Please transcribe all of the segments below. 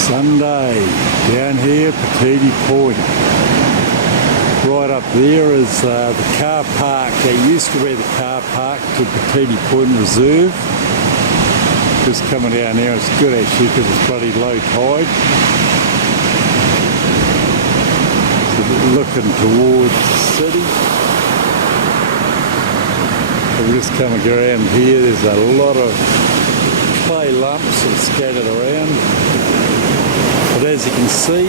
Sunday, down here, Patiti Point. Right up there is the car park. There used to be the car park to Patiti Point Reserve. Just coming down there, it's good actually because it's bloody low tide. So looking towards the city. We're just coming around here, there's a lot of clay lumps that are scattered around. But as you can see,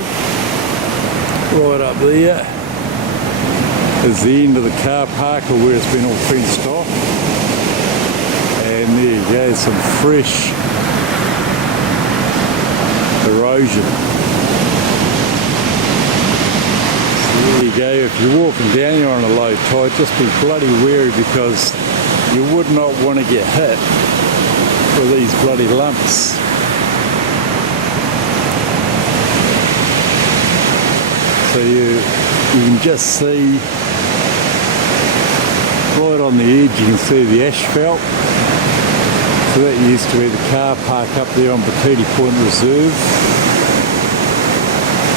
right up there is the end of the car park, or where it's been all fenced off. And there you go, some fresh erosion. So there you go, if you're walking down here on a low tide, just be bloody wary because you would not want to get hit with these bloody lumps. So you can just see right on the edge, you can see the asphalt. So that used to be the car park up there on Patiti Point Reserve.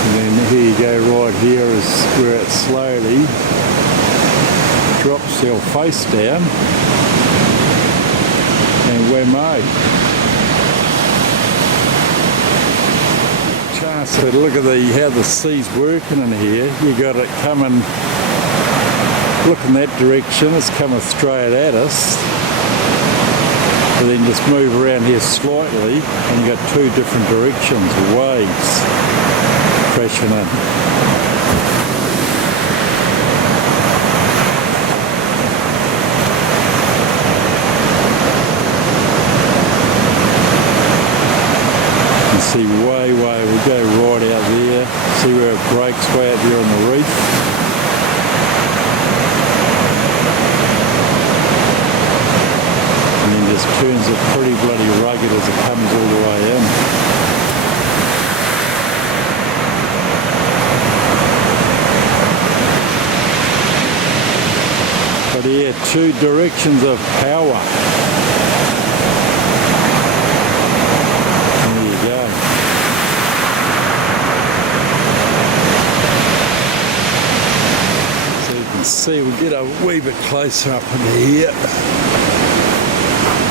And then here you go, right here is where it slowly drops their face down and we're made. Chance to look at how the sea's working in here. You got it coming, look in that direction, it's coming straight at us. And then just move around here slightly and you got two different directions, waves crashing in. See way, we go right out there, see where it breaks way out there on the reef. And then just turns it pretty bloody rugged as it comes all the way in. But yeah, two directions of power. See, we'll get a wee bit closer up into here,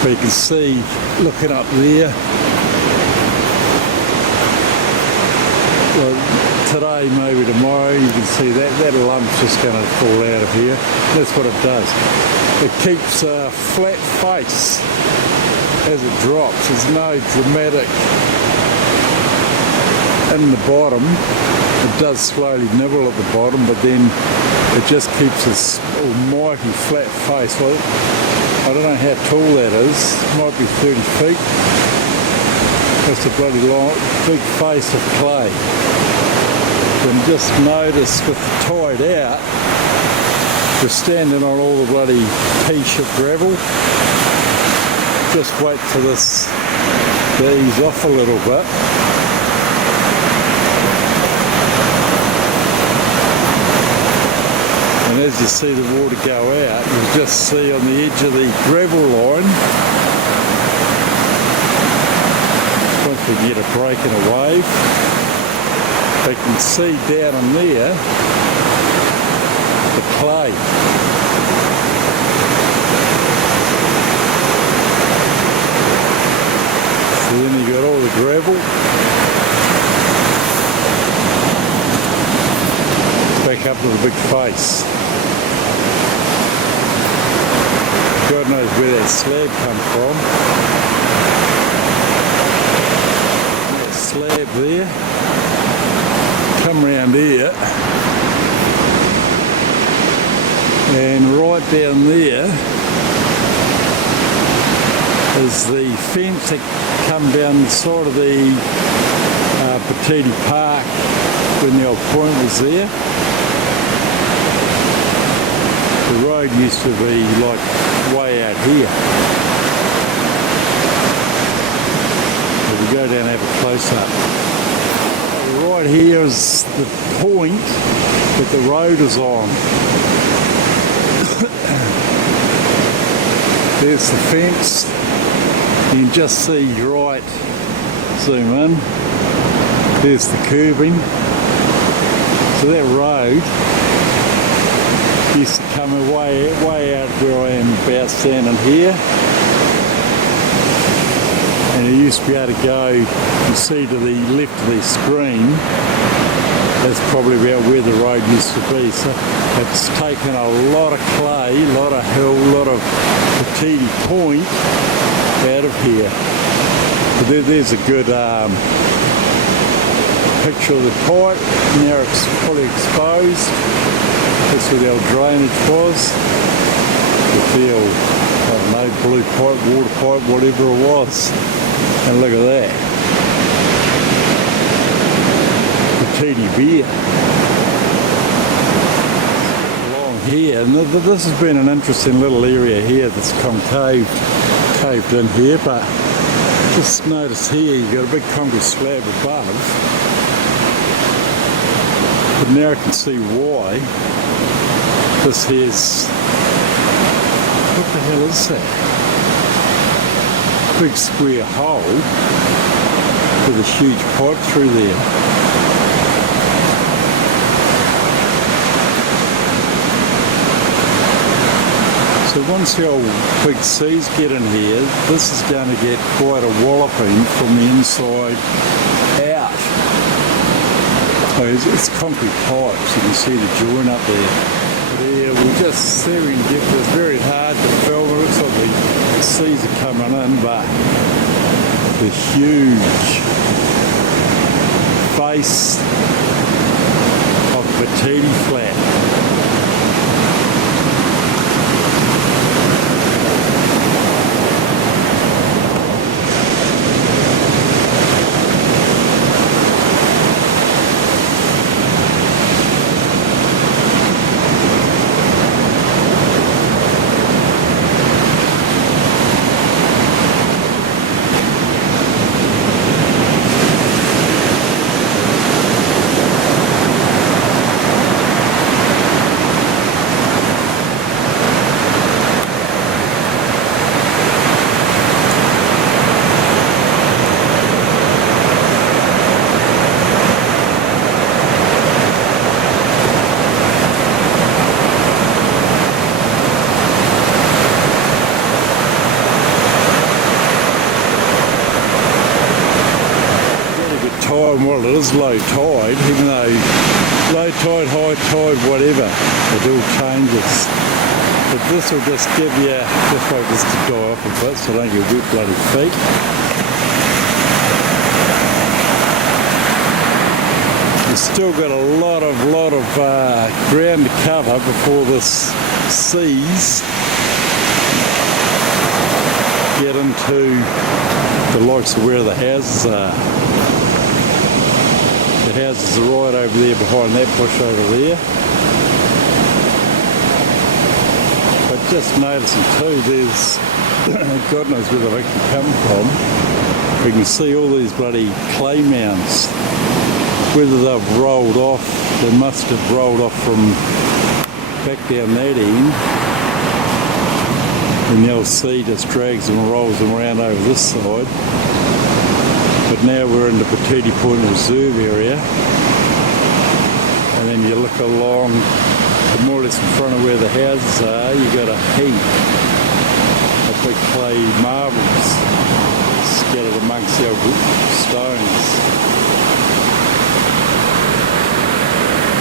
but you can see, looking up there, well, today, maybe tomorrow, you can see that lump's just going to fall out of here. That's what it does. It keeps a flat face as it drops. There's no dramatic in the bottom. It does slowly nibble at the bottom, but then it just keeps this almighty flat face. Well, I don't know how tall that is. It might be 30 feet. That's a bloody long, big face of clay. And just notice with the tide out, we're standing on all the bloody piece of gravel. Just wait for this to ease off a little bit. And as you see the water go out, you'll just see on the edge of the gravel line, once we get a break in a wave, you can see down in there the clay. So then you got all the gravel back up to the big face. God knows where that slab come from. That slab there, come round here, and right down there is the fence that come down the side of the Patiti Park when the old point was there. The road used to be like way out here. But we go down and have a close up. Right here is the point that the road is on. There's the fence. You can just see right, zoom in, There's the curbing. So that road used to come way out where I am about standing here. And you used to be able to go, you see to the left of the screen, that's probably about where the road used to be. So it's taken a lot of clay, a lot of hill, a lot of Patiti point out of here. But there's a good picture of the pipe. Now it's fully exposed. That's where the old drainage was. The field, I don't know, blue pipe, water pipe, whatever it was. And look at that. Patiti beer. Along here, and this has been an interesting little area here that's caved in here, but just notice here you've got a big concrete slab above. But now I can see why. This here's, what the hell is that? Big square hole with a huge pipe through there. So once the old big seas get in here, this is going to get quite a walloping from the inside out. So it's concrete pipes, you can see the joint up there. Yeah, we're just serendipitous. It's very hard to film. It looks like the seas are coming in, but the huge face of Patiti Flat. Well, it is low tide, even though low tide, high tide, whatever, it all changes. But this will just give you, just like this to die off a bit so don't get wet bloody feet. You've still got a lot of ground to cover before this seas get into the likes of where the houses are. The houses are right over there behind that bush over there. But just noticing too, there's God knows where they've actually come from. We can see all these bloody clay mounds. Whether they've rolled off, they must have rolled off from back down that end. And the old sea just drags them and rolls them around over this side. But now we're in the Patiti Point Reserve area, and then you look along, more or less in front of where the houses are, you've got a heap of big clay marbles scattered amongst the old stones.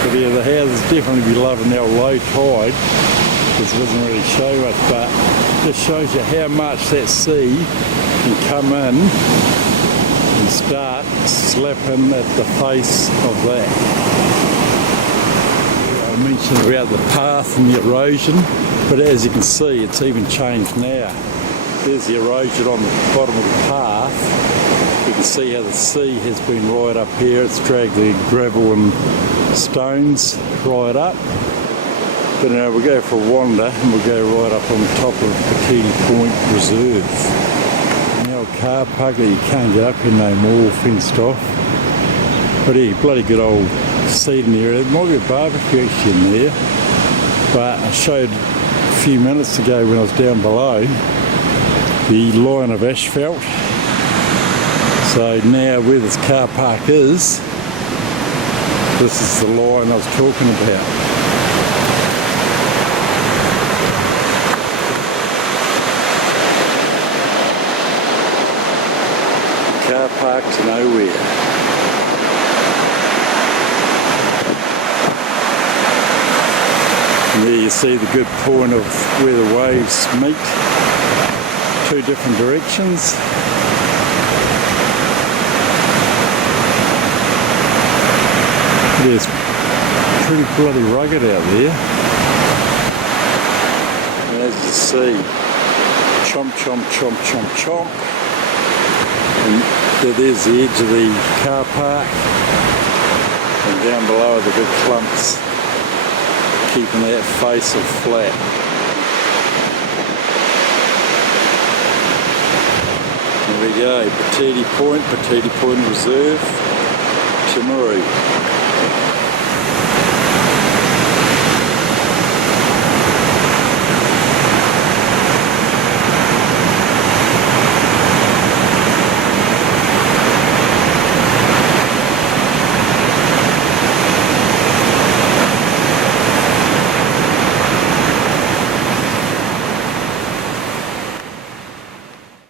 But yeah, the houses definitely be loving now low tide, because it doesn't really show much, but it just shows you how much that sea can come in and start slapping at the face of that. I mentioned about the path and the erosion, but as you can see, it's even changed now. There's the erosion on the bottom of the path. You can see how the sea has been right up here. It's dragged the gravel and stones right up. But now we'll go for a wander and we'll go right up on the top of Patiti Point Reserve. Car park that you can't get up here no more, fenced off. But yeah, bloody good old seating area. There might be a barbecue actually in there, but I showed a few minutes ago when I was down below the line of asphalt. So now where this car park is, this is the line I was talking about. Car park to nowhere. And there you see the good point of where the waves meet, two different directions. It's pretty bloody rugged out there. And as you see, chomp, chomp, chomp, chomp, chomp. And there's the edge of the car park. And down below are the big clumps, keeping that face of flat. There we go, Patiti Point Reserve, Timaru.